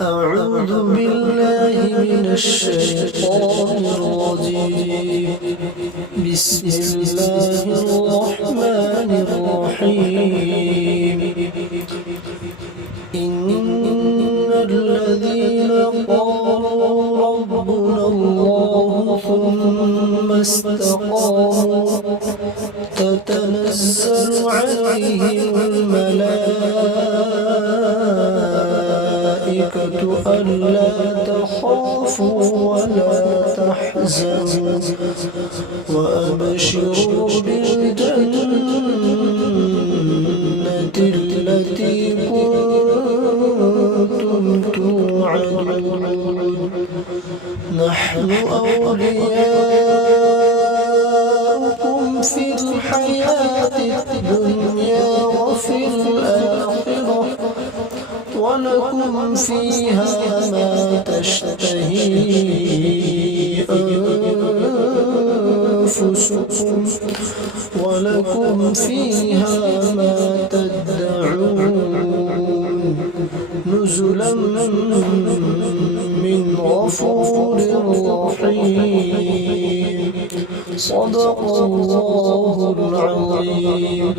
أعوذ بالله من الشيطان الرجيم. بسم الله الرحمن الرحيم. إن الذين قالوا ربنا الله ثم استقاموا تتنزل عليهم الملائكة ألا تخافوا ولا تحزنوا وأبشروا بالجنة التي كنتم توعدون. نحن أولياؤكم في الحياة الدنيا وفي الآخرة ولكم فيها ما تشتهي أنفسكم ولكم فيها ما تدعون نزلا من غفور رحيم. صدق الله العظيم.